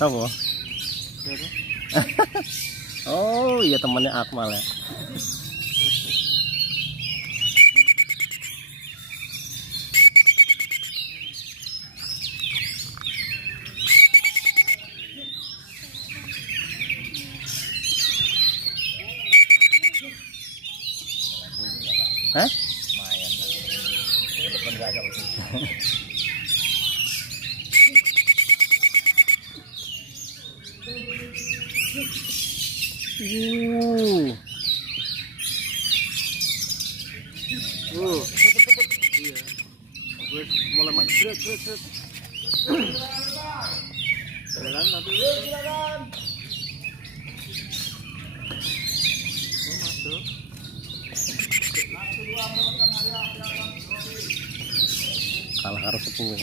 Apa? Oh iya, temannya Akmal ya. Hah? Lumayan. Depan gak ada utuh. Iya. Gue mulai masuk. Jalan tapi silakan. Masuk. Kalah harus 10.